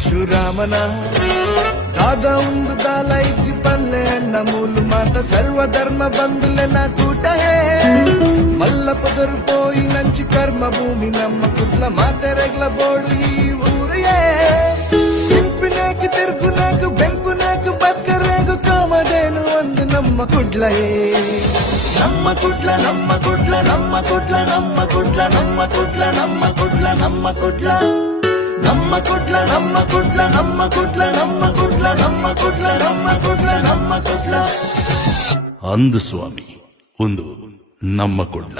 ಪರಶುರಾಮನ ದಾದ ಉಂದು ದಾಲ ಇಜ್ಜಿ ಪಲ್ಲೆ ಅಣ್ಣ ಮೂಲು ಮಾತ ಸರ್ವಧರ್ಮ ಬಂಧುಲೆನ ಕೂಟ ಮಲ್ಲ ಪದರು ಪೋಯಿ ನಂಚಿ ಕರ್ಮ ಭೂಮಿ ನಮ್ಮ ಕುಡ್ಲ ಮಾತೆರೆಗ್ಲ ಬೋಡು ಈ ಊರಿಯೇ ಕೆಂಪಿನಾಕು ತಿರುಗುನಾಕು ಬೆಂಪುನಾಕು ಬದ್ಕರೇಗು ಕಾಮಧೇನು ಒಂದು ನಮ್ಮ ಕುಡ್ಲಯೇ ನಮ್ಮ ಕುಡ್ಲ ನಮ್ಮ ಕುಡ್ಲ ನಮ್ಮ ಕುಡ್ಲ ನಮ್ಮ ಕುಡ್ಲ ನಮ್ಮ ಕುಡ್ಲ ನಮ್ಮ ಕುಡ್ಲ ನಮ್ಮ ಕುಡ್ಲ ನಮ್ಮ ಕುಡ್ಲ ನಮ್ಮ ಕುಡ್ಲ ನಮ್ಮ ಕುಡ್ಲ ನಮ್ಮ ಕುಡ್ಲ ನಮ್ಮ ಕುಡ್ಲ ನಮ್ಮ ಕುಡ್ಲ ನಮ್ಮ ಕುಡ್ಲ ಅಂದು ಸ್ವಾಮಿ ಒಂದು ನಮ್ಮ ಕುಡ್ಲ.